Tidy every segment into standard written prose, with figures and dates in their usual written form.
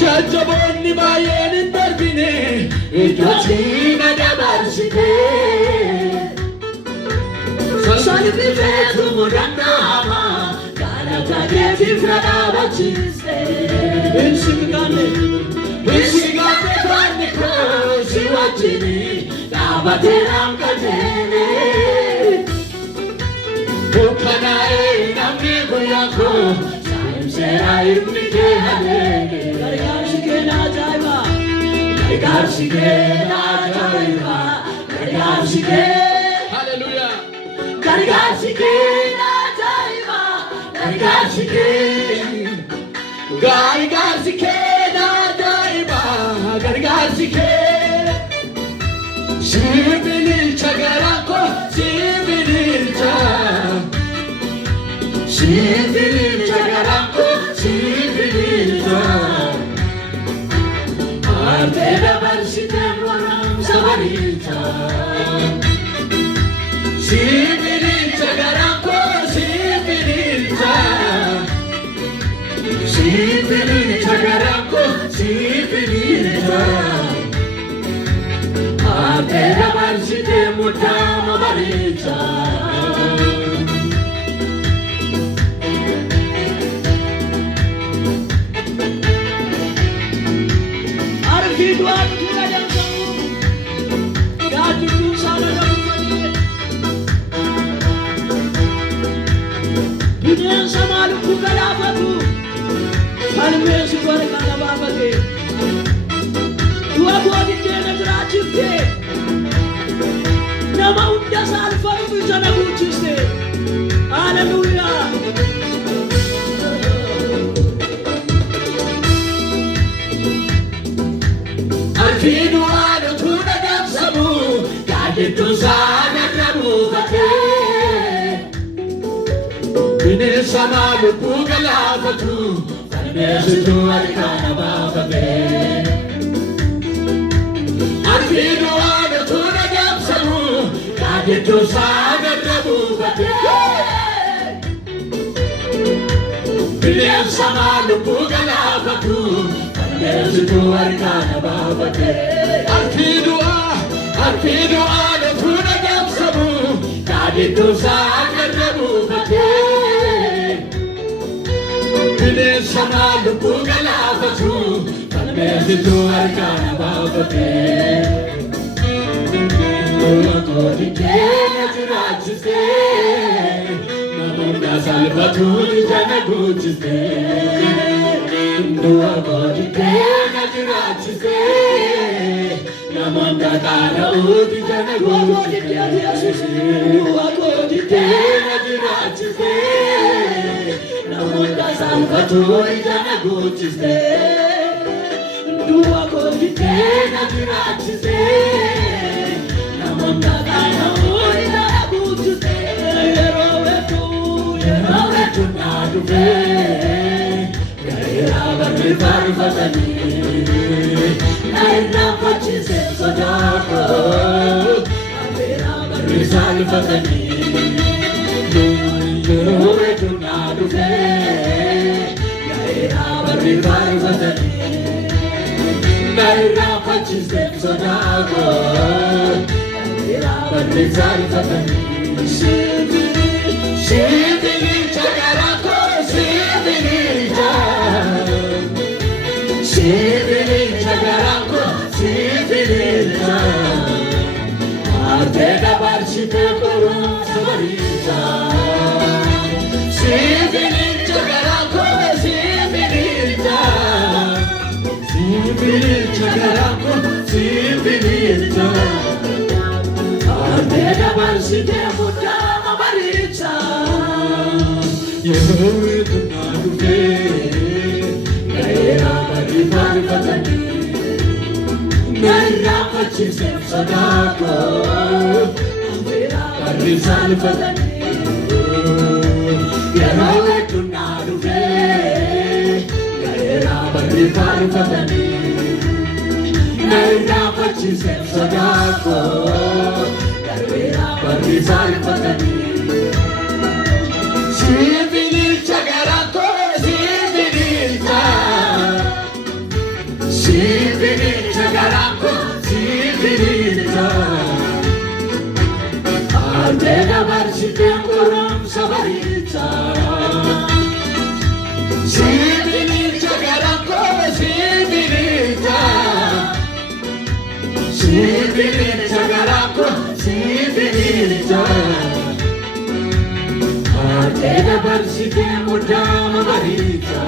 Jajjabonni baay'een hin darbine ijoolleen dabarsite salphi feetu mudannama galata keetiif na dhaabachiste Insigane fanni koosi wajjini dhaabateeraan qajeele Bukkanaa'ee namni guyyaa koo saayimseera himni kee haleele Gargaarsi kee na ajaa'iba Gargaarsi kee na ajaa'iba Gargaarsi kee Hallelujah Gargaarsi kee na ajaa'iba Gargaarsi kee Gargaarsi kee na ajaa'iba Gargaarsi kee Sibilicha garaa koo sibilicha Sibilicha garaa koo sibilicha Arte dabarsite boronsa baricha Sibilicha garaa koo sibilicha Sibilicha garaa koo sibilicha Arte dabarsite mudama baricha Sama lupu galafatu Falmesitu arikana babate Arfidu adatu nagamsamu Kajitu sagarrabu bate Bilem sama lupu galafatu Falmesitu arikana babate Arfidu adatu nagamsamu Kajitu sagarrabu bate Sama lupu galafatu Falmesitu arikana babate Kodi kena jirachiste Namunda salvatu jana guchiste Dua kodi kena jirachiste Namunda kara uti jana guchiste Dua kodi kena jirachiste Namunda salvatu jana guchiste Dua kodi kena jirachiste Namunda kara uti jana guchiste Yerowetu nadufe Gaira barri farfatani Naira pachise sodako Gaira barri salfatani Yerowetu nadufe Gaira barri farfatani Naira pachise sodako Gaira barri salfatani Sibilicha garako sibilicha Sibilicha garako sibilicha Arte dabarsite boronsa baricha Sibilicha garako, sibilicha. Sibilicha garako, sibilicha. Ardega barsite mudama baricha. Yehowe tunaduke, gaira bari bari badani. Naira pachise sadako, bari sal badani. Yehowe tunaduke, gaira bari bari badani. Naira pachise sadako, bari sal badani. Sibilicha garako, sibilicha. Sibilicha garako, sibilicha. Ardega barsite koram sabaricha. Sibilicha garako, sibilicha. Sibilicha garako, sibilicha. Ardega barsite mudama baricha.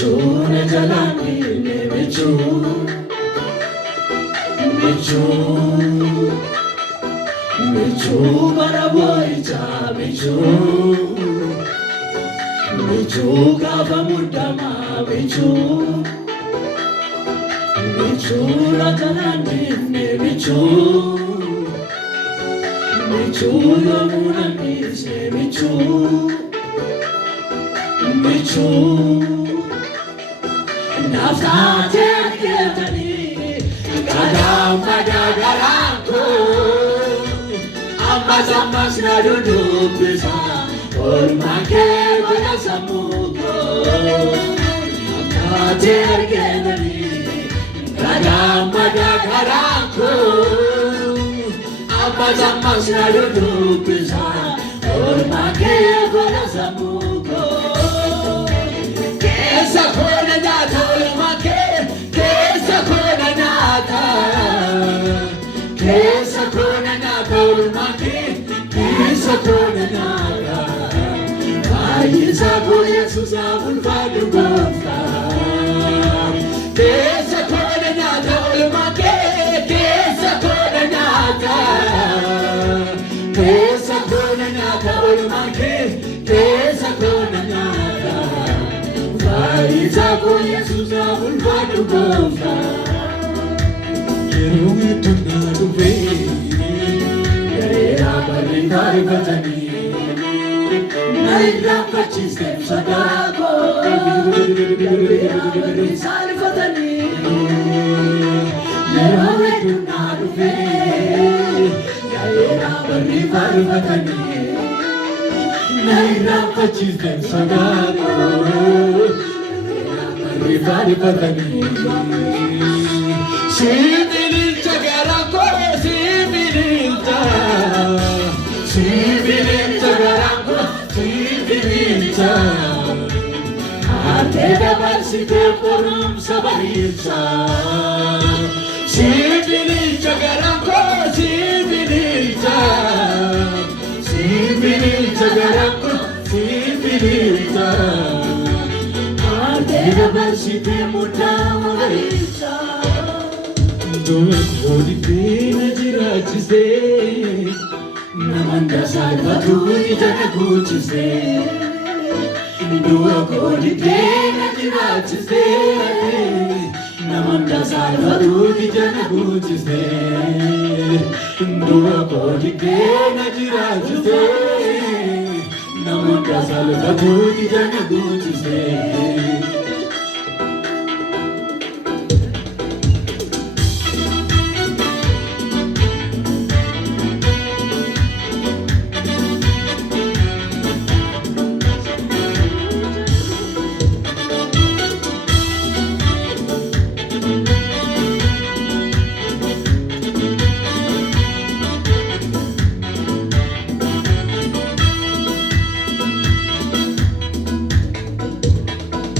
michuna jalani ne michu baraboicha michu gava mudama michu rajalani ne michu yamuna se michu nafsate ketani kadam madagaranko ammas nadudu bisa ormake banasamuko nafsate ketani kadam madagaranko ammas nadudu bisa ormake banasamuko kesa kona nyata ormake kesa kona nyata ormake kesa kona nyata Aiza ko Jesus avulfadu gofta kesa kona nyata ormake kesa kona nyata ormake kesa kona nyata Aiza ko Jesus avulfadu gofta Yeruwe tunadu ve Yera barindari batani Naila pachiste sadako Yera barindari batani Yeruwe tunadu ve Yera barindari batani Naila pachiste sadako Yera barindari batani Sibilincha garanko, sibilincha garanko, sibilincha. Arte dabarsite porum sabarilcha. Sibilincha garanko, sibilincha. Sibilincha garanko, sibilincha. Arte dabarsite mutam sabarilcha. Kodi pena jirachise namanda salvatu jana kuchise Dua kodi pena jirachise namanda salvatu jana kuchise Dua kodi pena jirachise namanda salvatu jana kuchise